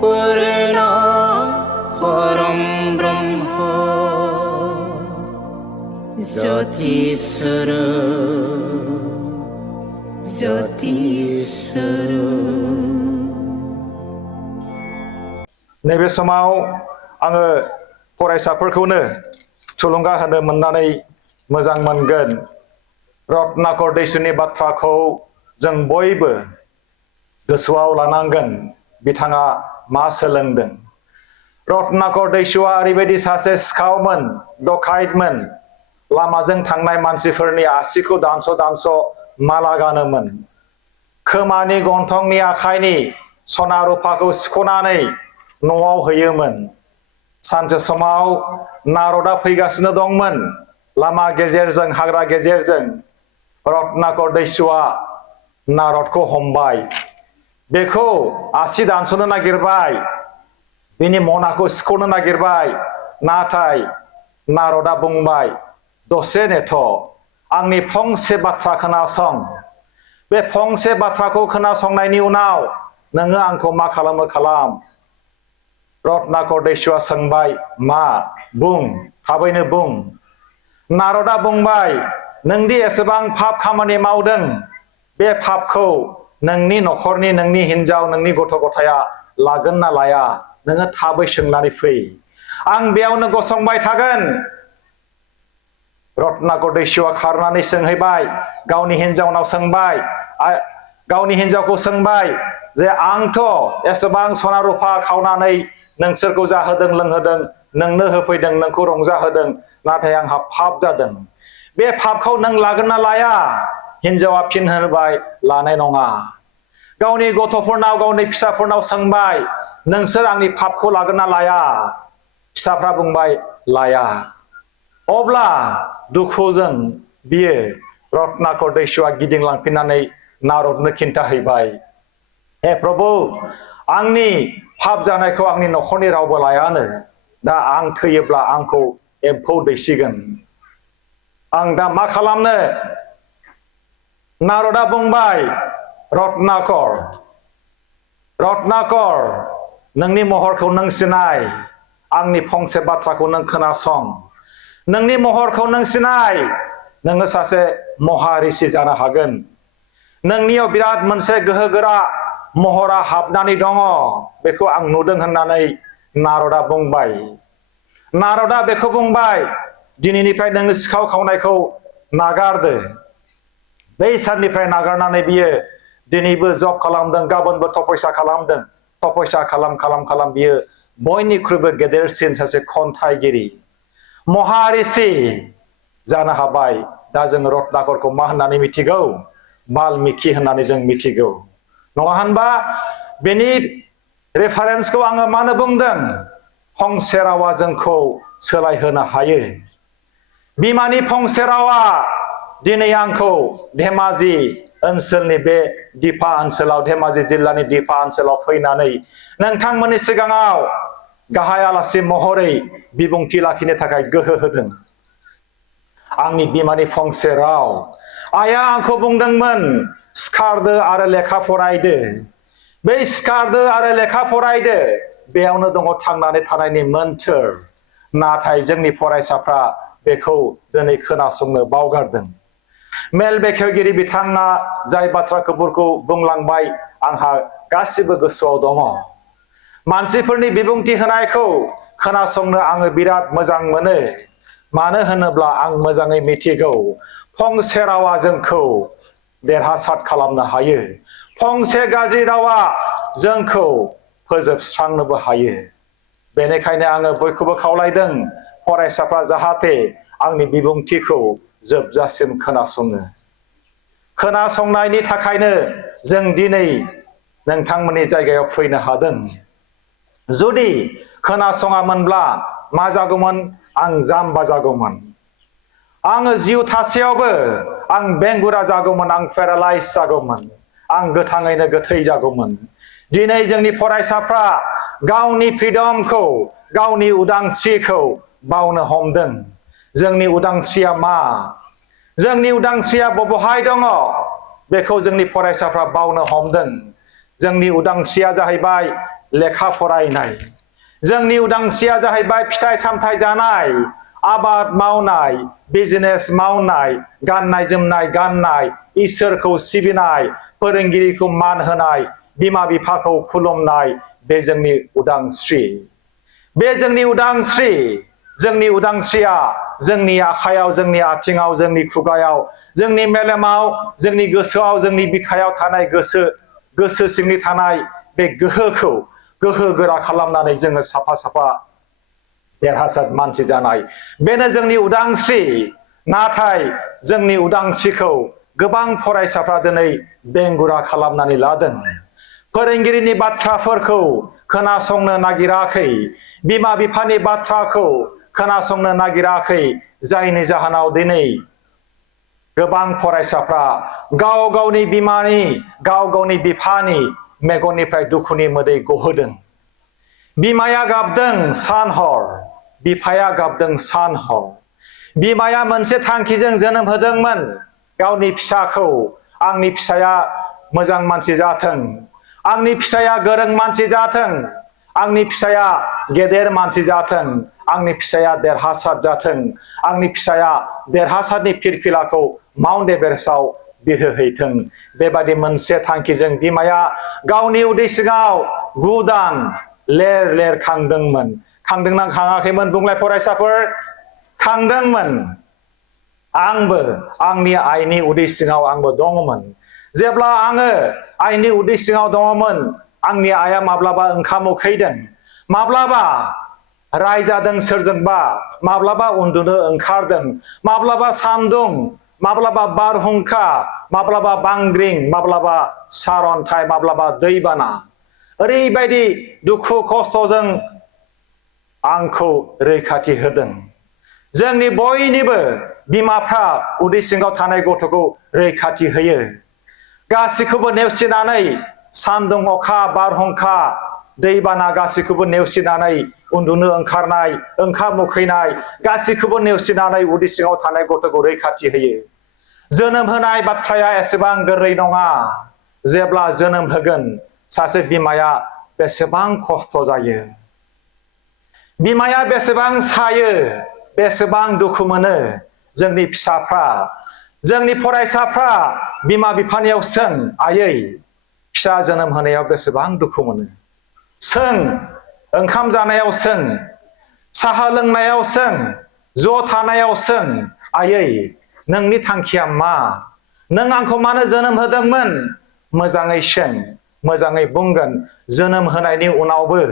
पूर्ण परम ब्रह्म ज्योतिस्वर नैबे समाव आङो फरायसाफोरखौनो थुलुंगा होनो मोननानै मोजां मोनगोन। रत्नाकर दैसुनि बाथ्राखौ जों बयबो गोसोआव लानांगोन। बिथाङा मा सोलोंदों? रत्नाकर दैसुआ ओरैबायदि सासे सिखावमोन, डकाइतमोन। लामाजों थांनाय मानसिफोरनि आसिखौ दानस' दानस' माला गानोमोन। खोमानि, गन्थंनि, आखाइनि सना रुफाखौ सिख'नानै न'आव होयोमोन। सानसे समाव नारदआ फैगासिनो दंमोन लामा गेजेरजों, हाग्रा गेजेरजों। रत्नाकर दैसुआ नारदखौ हमबाय, बेखौ आसि दानस'नो नागिरबाय, बिनि मनाखौ सिख'नो नागिरबाय। नाथाय नारदआ बुंबाय, दसे नेथ', आंनि फंसे बाथ्रा खोनासं। बे फंसे बाथ्राखौ खोनासंनायनि उनाव नोङो आंखौ मा खालामो खालाम। रत्नाकर दैसुआ सोंबाय, मा? बुं, थाबैनो बुं। नारदआ बुंबाय, नोंदि एसेबां पाप खामानि मावदों, बे पापखौ नोंनि न'खरनि, नोंनि हिनजाव, नोंनि गथ' गथाया लागोन ना लाया? नोङो थाबै सोंनानै फै, आं बेयावनो गसंबाय थागोन। रत्नाकर दैसुआ खारनानै सोंहैबाय, गावनि हिनजावनाव सोंबाय, गावनि हिनजावखौ सोंबाय जे आंथ' एसेबां सना रुफा खावनानै नोंसोरखौ जाहोदों लोंहोदों, नोंनो होफैदों, नोंखौ रंजाहोदों, नाथाय आंहा पाप जादों। बे पापखौ नों लागोन ना लाया? हिनजावा फिन होबाय, लानाय नङा। गावनि गथ'फोरनाव, गावनि फिसाफोरनाव सोंबाय, नोंसोर आंनि पापखौ लागोन ना लाया? फिसाफ्रा बुंबाय, लाया। अब्ला दुखुजों बियो रत्नाकर दैसुआ गिदिंलांफिननानै नारदनो खिन्थाहैबाय, हे प्रभु, आंनि पाप जानायखौ आंनि न'खरनि रावबो लायानो। दा आं थैयोब्ला आंखौ एम्फौ दैसिगोन। आं दा मा खालामनो? नारदआ बुंबाय, रत्नाकर, नोंनि महरखौ नों सिनाय, आंनि फंसे बाथ्राखौ नों खोनासं। नोंनि महरखौ नों सिनाय, नोङो सासे महारिषि जानो हागोन। नोंनियाव बिराद मोनसे गोहोगोरा महरा हाबनानै दङ, बेखौ आं नुदों होननानै नारदआ बुंबाय। नारदआ बेखौ बुंबाय, दिनैनिफ्राय नोङो सिखाव खावनायखौ नागारदो। बै साननिफ्राय नागारनानै बियो दिनैबो जब खालामदों, गाबोनबो तपस्या खालामदों। तपस्या खालाम बियो बयनिख्रुइबो गेदेरसिन सासे खन्थाइगिरि, महारिषि जानो हाबाय। दा जों रत्नाकरखौ मा होननानै मिथिगौ? बाल्मिकि होननानै जों मिथिगौ, नङा होनबा? बेनि रेफारेन्सखौ आङो मानो बुंदों? फंसे रावा जोंखौ सोलायहोनो हायो। बिमानि फंसे रावा दिनै आंखौ धेमाजि ओनसोलनि, बे दिफा ओनसोलाव, धेमाजि जिल्लानि दिफा ओनसोलाव फैनानै नोंथांमोननि सिगाङाव गाहाय आलासि महरै बिबुंथि लाखिनो थाखाय गोहो होदों। आंनि बिमानि फंसे राव। आइया आंखौ बुंदोंमोन, सिखारदो आरो लेखा फरायदो। बै सिखारदो आरो लेखा फरायदो, बेयावनो दङ थांनानै थानायनि मोन्थोर। नाथाय जोंनि फरायसाफ्रा बेखौ दिनै खोनासंनो बावगारदों। मेल बेखेवगिरि बिथाङा जाय बाथ्राफोरखौ बुंलांबाय, आंहा गासिबो गोसोआव दङ। मानसिफोरनि बिबुंथि होनायखौ खोनासंनो आङो बिराद मोजां मोनो। मानो होनोब्ला आं मोजाङै मिथिगौ, फंसे रावा जोंखौ देरहासार खालामनो हायो। फंसे गाज्रि रावा जोंखौ फोजोबस्रांनोबो हायो। बेनिखायनो आङो बयखौबो खावलायदों, फरायसाफ्रा जाहाथे आंनि बिबुंथिखौ जोबजासिम खोनासङो। खोनासंनायनि थाखायनो जों दिनै नोंथांमोननि जायगायाव फैनो हादों। जुदि खोनासङामोनब्ला मा जागौमोन? आं जाम्बा जागौमोन। आङो जिउ थासेयावबो आं बेंगुरा जागौमोन, आं पेरालाइज जागौमोन, आं गोथाङैनो गोथै जागौमोन। दिनै जोंनि फरायसाफ्रा गावनि फ्रिडमखौ, गावनि उदांस्रिखौ बावनो हमदों। जोंनि उदांस्रिया मा? जोंनि उदांस्रिया बबेहाय दङ? बेखौ जोंनि फरायसाफ्रा बावनो हमदों। जोंनि उदांस्रिया जाहैबाय लेखा फरायनाय जोंनि उदांस्रिया जाहैबाय फिथाइ सामथाइ जानाय आबाद मावनाय बिजनेस मावनाय गाननाय जोमनाय गाननाय इसोरखौ सिबिनाय फोरोंगिरिखौ मान होनाय बिमा बिफाखौ खुलुमनाय बे जोंनि उदांस्रि बे जोंनि उदांस्रि जोंनि उदांस्रिया जोंनि आखायाव जोंनि आथिङाव जोंनि खुगायाव जोंनि मेलेमाव जोंनि गोसोआव जोंनि बिखायाव थानाय गोसो सिंनि थानाय बे गोहोखौ गोहो गोरा खालामनानै जोङो साफा साफा देरहासार मानसि जानाय बेनो जोंनि उदांस्रि नाथाय जोंनि उदांस्रिखौ गोबां फरायसाफ्रा दिनै बेंगुरा खालामनानै लादों फोरोंगिरिनि बाथ्राफोरखौ खोनासंनो नागिराखै बिमा बिफानि बाथ्राखौ खोनासंनो नागिराखै जायनि जाहोनाव दिनै गोबां फरायसाफ्रा गाव गावनि बिमानि गाव गावनि बिफानि मेगननिफ्राय दुखुनि मोदै गहोदों बिमाया गाबदों सान हर बिफाया गाबदों सान हर बिमाया मोनसे थांखिजों जोनोम होदोंमोन गावनि फिसाखौ आंनि फिसाया मोजां मानसि जाथों आंनि फिसाया गोरों मानसि जाथों आंनि फिसाया गेदेर मानसि जाथों आंनि फिसाया देरहासार जाथों आंनि फिसाया देरहासारनि फिरफिलाखौ माउन्ट एभारेस्टआव बिरहोहैथों बेबादि मोनसे थांखिजों बिमाया गावनि उदै सिङाव 9 दान लेर लेर खांदोंमोन खांदोंना खाङाखैमोन बुंलाय फरायसाफोर खांदोंमोन आंबो आंनि आइनि उदै सिङाव आंबो दङमोन जेब्ला आङो आइनि उदै सिङाव दङमोन आंनि आइया माब्लाबा ओंखाम उखैदों माब्लाबा रायजादों सोरजोंबा माब्लाबा उन्दुनो ओंखारदों माब्लाबा सान्दुं माब्लाबा बारहुंखा माब्लाबा बांग्रिं माब्लाबा सारन्थाइ माब्लाबा दैबाना ओरैबायदि दुखु खस्थजों आंखौ रैखाथि होदों जोंनि बयनिबो बिमाफ्रा उदै सिङाव थानाय गथ'खौ रैखाथि होयो गासिखौबो नेवसिनानै सान्दुं अखा बारहुंखा दैबाना गासिखौबो नेवसिनानै उन्दुनो ओंखारनाय ओंखाम उखैनाय गासिखौबो नेवसिनानै उदै सिङाव थानाय गथ'खौ रैखाथि होयो जोनोम होनाय बाथ्राया एसेबां गोरलै नङा जेब्ला जोनोम होगोन सासे बिमाया बेसेबां खस्थ जायो बिमाया बेसेबां सायो बेसेबां दुखु मोनो जोंनि फिसाफ्रा जोंनि फरायसाफ्रा बिमा बिफानियाव सों आयै फिसा जोनोम होनायाव बेसेबां दुखु मोनो सों ओंखाम जानायाव सों साहा लोंनायाव सों ज' थानायाव सों आयै नोंनि थांखिया मा नों आंखौ मानो जोनोम होदोंमोन मोजाङै सों मोजाङै बुंगोन जोनोम होनायनि उनावबो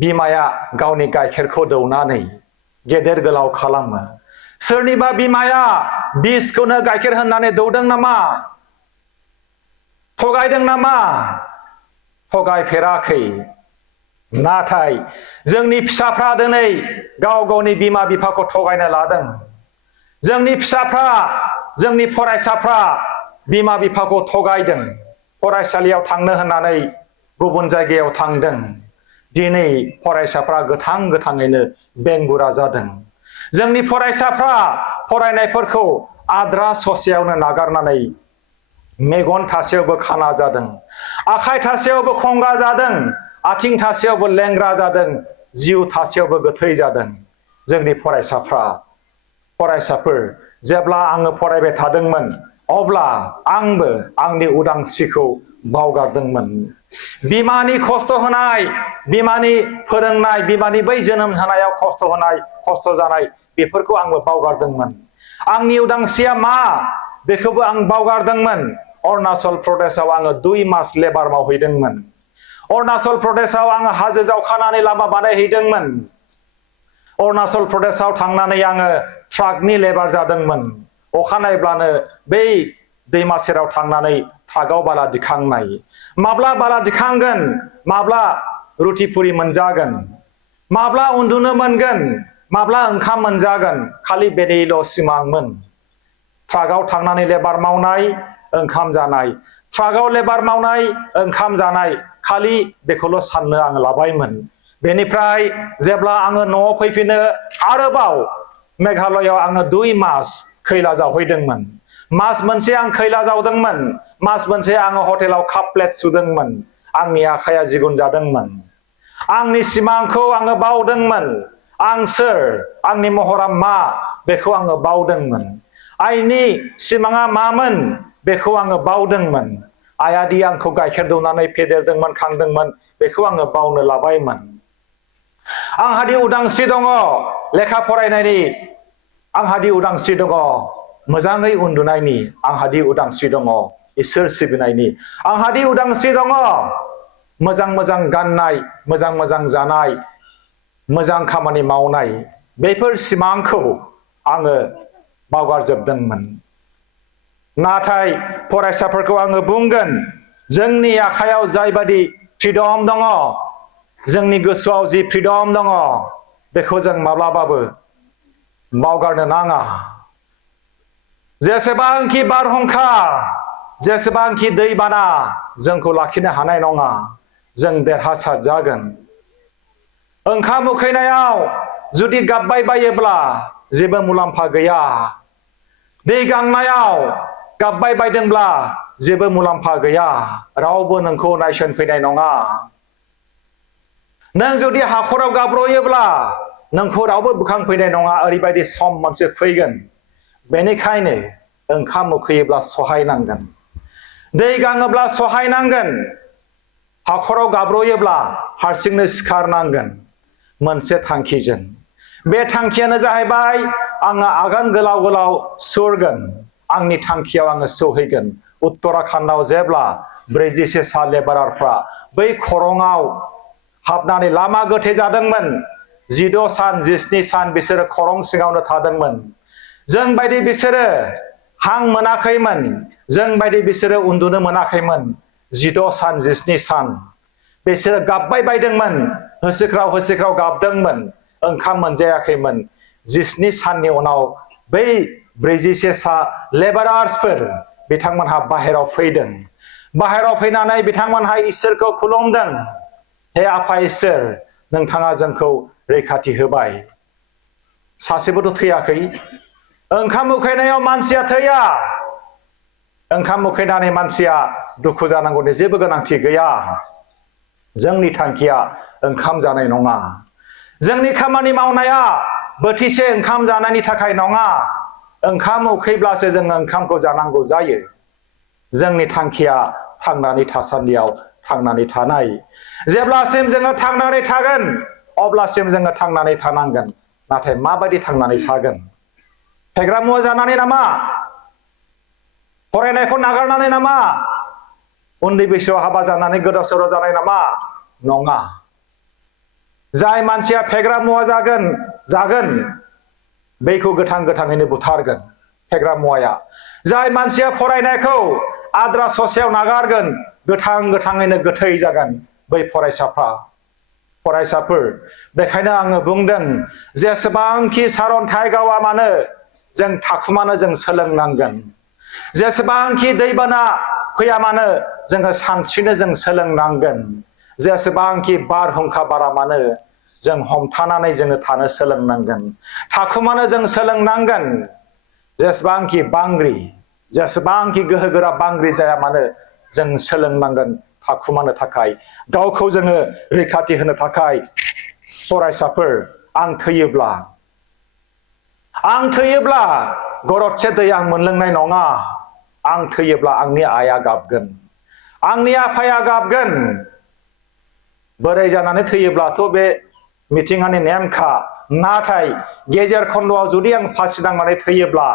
बिमाया गावनि गाइखेरखौ दौनानै गेदेर गोलाव खालामो सोरनिबा बिमाया बिसखौनो गाइखेर होननानै दौदों नामा थगायदों नामा थगायफेराखै नाथाय जोंनि फिसाफ्रा दिनै गाव गावनि बिमा बिफाखौ थगायनो लादों जोंनि फिसाफ्रा जोंनि फरायसाफ्रा बिमा बिफाखौ थगायदों फरायसालियाव थांनो होननानै गुबुन जायगायाव थांदों दिनै फरायसाफ्रा गोथाङैनो बेंगुरा जादों जोंनि फरायसाफ्रा फरायनायफोरखौ आद्रा ससेयावनो नागारनानै मेगन थासेयावबो खाना जादों आखाइ थासेयावबो खंगा जादों आथिं थासेयावबो लेंग्रा जादों जिउ थासेयावबो गोथै जादों जोंनि फरायसाफोर जेब्ला आङो फरायबाय थादोंमोन अब्ला आंबो आंनि उदांस्रिखौ बावगारदोंमोन बिमानि खस्थ होनाय बिमानि फोरोंनाय बिमानि बै जोनोम होनायाव खस्थ जानाय बेफोरखौ आंबो बावगारदोंमोन आंनि उदांस्रिया मा बेखौबो आं बावगारदोंमोन अरुणाचल प्रदेशआव आङो 2 मास लेबार मावहैदोंमोन अरुणाचल प्रदेशआव आङो हाजो जावखानानै लामा बानायहैदोंमोन अरुणाचल प्रदेशआव थांनानै आङो ट्राकनि लेबार जादोंमोन अखानायब्लानो बै दैमा सेराव थांनानै ट्राकआव बाला दिखांनाय माब्ला बाला दिखांगोन माब्ला रुटि पुरि मोनजागोन माब्ला उन्दुनो मोनगोन माब्ला ओंखाम मोनजागोन खालि बेनिल' सिमांमोन ट्राकआव थांनानै लेबार मावनाय ओंखाम जानाय ट्राकआव लेबार मावनाय ओंखाम जानाय खालि बेखौल' साननो आं लाबायमोन बेनिफ्राय जेब्ला आङो न'आव फैफिनो आरोबाव मेघालयआव आङो 2 मास खैला जावहैदोंमोन मास मोनसे आं खैला जावदोंमोन मास मोनसे आङो हटेलाव काप प्लेट सुदोंमोन आंनि आखाया जिगुन जादोंमोन आंनि सिमांखौ आङो बावदोंमोन आं सोर आंनि महरा मा बेखौ आङो बावदोंमोन आइनि सिमाङा मामोन बेखौ आङो बावदोंमोन आयादि आंखौ गाइखेर दौनानै फेदेरदोंमोन खांदोंमोन बेखौ आङो बावनो लाबायमोन आंहादि उदांस्रि दङ लेखा फरायनायनि आंहादि उदांस्रि दङ मोजाङै उन्दुनायनि आंहादि उदांस्रि दङ इसोर सिबिनायनि आंहादि उदांस्रि दङ मोजां मोजां गाननाय मोजां मोजां जानाय मोजां खामानि मावनाय बेफोर सिमांखौ आङो बावगारजोबदोंमोन नाथाय फरायसाफोरखौ आङो बुंगोन जोंनि आखायाव जायबादि फ्रिडम दङ जोंनि गोसोआव जि फ्रिडम दङ बेखौ जों माब्लाबाबो बावगारनो नाङा जेसेबांखि बारहुंखा जेसेबांखि दैबाना जोंखौ लाखिनो हानाय नङा जों देरहासार जागोन ओंखाम उखैनायाव जुदि गाबबाय बायोब्ला जेबो मुलाम्फा गैया दै गांनायाव गाबबाय बायदोंब्ला जेबो मुलाम्फा गैया रावबो नोंखौ नायसन फैनाय नङा नों जुदि हाखराव गाब्रयोब्ला नोंखौ रावबो बोखांफैनाय नङा ओरैबायदि सम मोनसे फैगोन बेनिखायनो ओंखाम उखैयोब्ला सहायनांगोन दै गाङोब्ला सहायनांगोन हाखराव गाब्रयोब्ला हारसिंनो सिखारनांगोन मोनसे थांखिजों बे थांखियानो जाहैबाय आङो आगान गोलाव गोलाव सुरगोन आंनि थांखियाव आङो सौहैगोन उत्तराखन्डआव जेब्ला 46 सा लेबारारफ्रा बै खरंआव हाबनानै लामा गोथे जादोंमोन 16 सान 17 सान बिसोरो खरं सिङावनो थादोंमोन जों बायदि बिसोरो हां मोनाखैमोन जों बायदि बिसोरो उन्दुनो मोनाखैमोन 16 सान 17 सान बिसोरो गाबबाय बायदोंमोन होसिख्राव गाबदोंमोन ओंखाम मोनजायाखैमोन 17 साननि उनाव बै 46 सा लेबारार्सफोर बिथांमोनहा बाहेराव फैदों बाहेराव फैनानै बिथांमोनहा इसोरखौ खुलुमदों हे आफा इसोर नोंथाङा जोंखौ रैखाथि होबाय सासेबोथ' थैयाखै ओंखाम उखैनायाव मानसिया थैया ओंखाम उखैनानै मानसिया दुखु जानांगौनि जेबो गोनांथि गैया जोंनि थांखिया ओंखाम जानाय नङा जोंनि खामानि मावनाया बोथिसे ओंखाम जानायनि थाखाय नङा ओंखाम उखैब्लासो जों ओंखामखौ जानांगौ जायो जोंनि थांखिया थांनानै थासान्दियाव थांनानै थानाय जेब्लासिम जोङो थांनानै थागोन अब्लासिम जोङो थांनानै थानांगोन नाथाय माबायदि थांनानै थागोन फेग्रा मुवा जानानै नामा फरायनायखौ नागारनानै नामा उन्दै बैसोआव हाबा जानानै गोदाव सोराव जानाय नामा नङा जाय मानसिया फेग्रा मुवा जागोन बेखौ गोथाङैनो बुथारगोन फेग्रा मुवाया जाय मानसिया फरायनायखौ आद्रा ससेयाव नागारगोन गोथाङैनो गोथै जागोन बै फरायसाफोर बेखायनो आङो बुंदों जेसेबांखि सारन्थाइ गावा मानो जों थाखुमानो जों सोलोंनांगोन जेसेबांखि दैबाना फैया मानो जोङो सानस्रिनो जों सोलोंनांगोन जेसेबांखि बारहुंखा बारा मानो जों हमथानानै जोङो थानो सोलोंनांगोन थाखुमानो जों सोलोंनांगोन जेसेबांखि गोहोगोरा बांग्रि जाया मानो जों सोलोंनांगोन थाखुमानो थाखाय गावखौ जोङो रैखाथि होनो थाखाय फरायसाफोर आं थैयोब्ला गरदसे दै आं मोनलोंनाय नङा आं थैयोब्ला आंनि आइया गाबगोन आंनि आफाया गाबगोन बोराय जानानै थैयोब्लाथ' बे मिथिंगानि नेमखा नाथाय गेजेर खन्दआव जुदि आं फासि नांनानै थैयोब्ला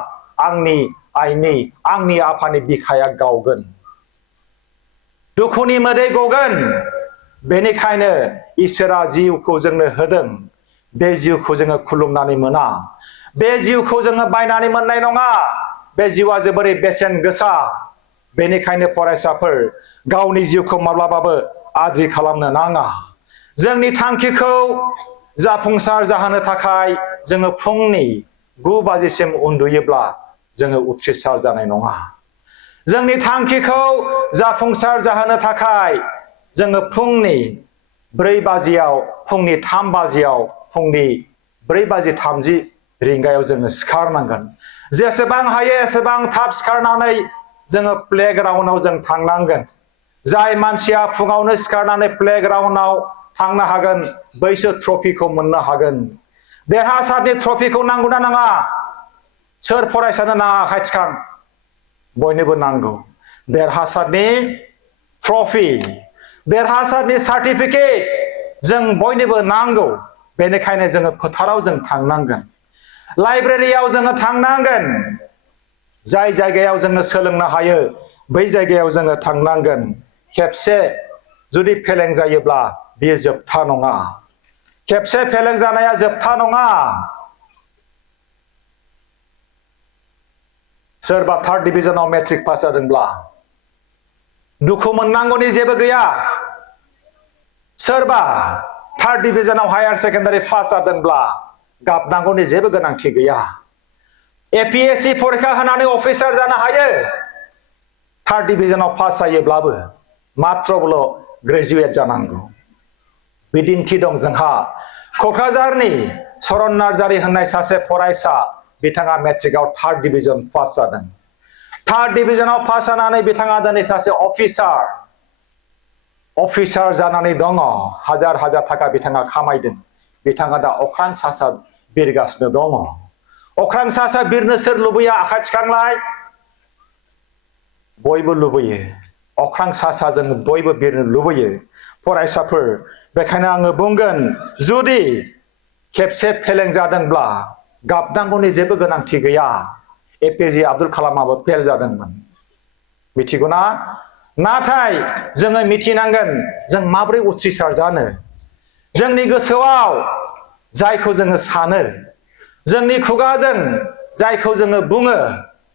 आंनि आइनि आंनि आफानि बिखाया गावगोन दुखुनि मोदै गगोन बेनिखायनो इसोरा जिउखौ जोंनो होदों बे जिउखौ जोङो खुलुमनानै मोना बे जिउखौ जोङो बायनानै मोननाय नङा बे जिउआ जोबोरै बेसेन गोसा बेनिखायनो फरायसाफोर गावनि जिउखौ माब्लाबाबो आद्रि खालामनो नाङा जोंनि थांखिखौ जाफुंसार जाहोनो थाखाय जोङो फुंनि 9 बाजिसिम उन्दुयोब्ला जोङो उथ्रिसार जानाय नङा जोंनि थांखिखौ जाफुंसार जाहोनो थाखाय जोङो फुंनि 4 बाजियाव फुंनि 3 बाजियाव फुंनि 4:30 रिंगायाव जोङो सिखारनांगोन जेसेबां हायो एसेबां थाब सिखारनानै जोङो प्लेग्राउन्डआव जों थांनांगोन जाय मानसिया फुङावनो सिखारनानै प्लेग्राउन्डआव थांनो हागोन बैसो ट्रफिखौ मोननो हागोन। देरहासारनि ट्रफिखौ नांगौना नाङा? सोर फरायसानो नाङा आखाइ थिखां। बयनोबो नांगौ। देरहासारनि ट्रफि, देरहासारनि सार्टिफिकेट जों बयनोबो नांगौ। बेनिखायनो जोङो फोथाराव जों थांनांगोन। लाइब्रेरियाव जोङो थांनांगोन। जाय जायगायाव जोङो सोलोंनो हायो बै जायगायाव जोङो थांनांगोन। खेबसे जुदि फेलें जायोब्ला बेयो जोबथा नङा। खेबसे फेलें जानाया जोबथा नङा। सोरबा थार्ड डिभिजनाव मेट्रिक पास जादोंब्ला दुखु मोननांगौनि जेबो गैया। सोरबा थार्ड डिभिजनाव हायार सेकेन्डारि पास जादोंब्ला गाबनांगौनि जेबो गोनांथि गैया। एपीएससी परीक्षा होनानै अफिसार जानो हायो। थार्ड डिभिजनाव पास जायोब्लाबो मात्रल' ग्रेजुवेट जानांगौ। बिदिन्थि दं जोंहा क'क्राझारनि सरन नार्जारि होननाय सासे फरायसा, बिथाङा मेट्रिकआव थार्ड डिभिजन पास जादों। थार्ड डिभिजनाव पास जानानै बिथाङा दिनै सासे अफिसार जानानै दङ। हाजार हाजार थाखा बिथाङा खामायदों। बिथाङा दा अख्रां सा सा बिरगासिनो दङ। अख्रां सा सा बिरनो सोर लुबैया? आखाइ थिखांलाय। बयबो लुबैयो। अख्रां सा सा जों बयबो बिरनो लुबैयो फरायसाफोर। बेखायनो आङो बुंगोन, जुदि खेबसे फेलें जादोंब्ला गाबनांगौनि जेबो गोनांथि गैया। एपीजे आब्दुल कालामाबो फेल जादोंमोन, मिथिगौना? नाथाय जोङो मिथिनांगोन जों माबोरै उथ्रिसार जानो। जोंनि गोसोआव जायखौ जोङो सानो, जोंनि खुगाजों जायखौ जोङो बुङो,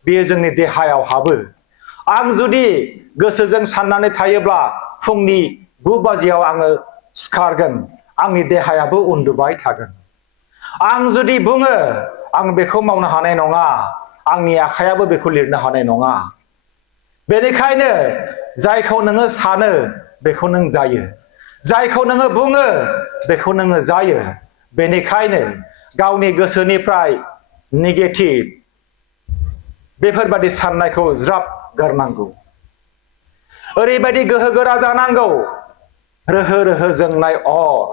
बेयो जोंनि देहायाव हाबो। आं जुदि गोसोजों साननानै थायोब्ला फुंनि 9 बाजियाव आङो सिखारगोन, आंनि देहायाबो उन्दुबाय थागोन। आं जुदि बुङो आं बेखौ मावनो हानाय नङा, आंनि आखायाबो बेखौ लिरनो हानाय नङा। बेनिखायनो जायखौ नोङो सानो बेखौ नों जायो। जायखौ नोङो बुङो बेखौ नोङो जायो। बेनिखायनो गावनि गोसोनिफ्राय नेगेटिभ बेफोरबादि साननायखौ ज्राब गारनांगौ। ओरैबायदि गोहोगोरा जानांगौ, रोहो रोहो जोंनाय अर।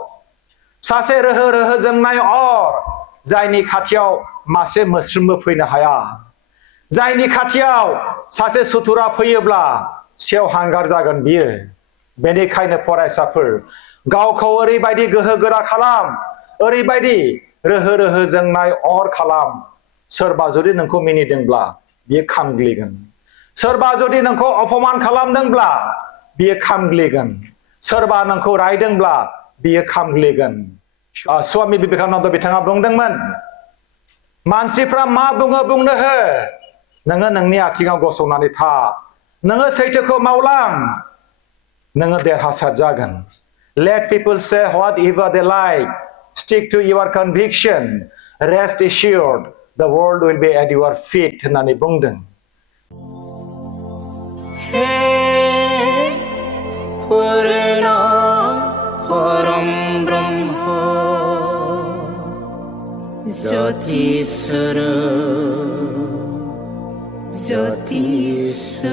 सासे रोहो रोहो जोंनाय अर, जायनि खाथियाव मासे मोस्रोमबो फैनो हाया। जायनि खाथियाव सासे सुथुरा फैयोब्ला सेवहांगार जागोन बियो। बेनिखायनो फरायसाफोर, गावखौ ओरैबायदि गोहोगोरा खालाम, ओरैबायदि रोहो रोहो जोंनाय अर खालाम। सोरबा जुदि नोंखौ मिनिदोंब्ला बियो खामग्लिगोन। सोरबा जुदि नोंखौ अपमान खालामदोंब्ला बियो खामग्लिगोन। सोरबा नोंखौ रायदोंब्ला बियो खामग्लिगोन। स्वामी बिवेकानन्द बिथाङा बुंदोंमोन, मानसिफ्रा मा बुङो बुंनो हो, नोङो नोंनि आथिङाव गसंनानै था। नोङो सैथोखौ मावलां, नोङो देरहासार जागोन। Let people say whatever they like. Stick to your conviction. Rest assured, the world will be at your feet होननानै बुंदों। हे पूर्ण परम ब्रह्म ज्योतिस्वरूप ज्योतिस्वरूप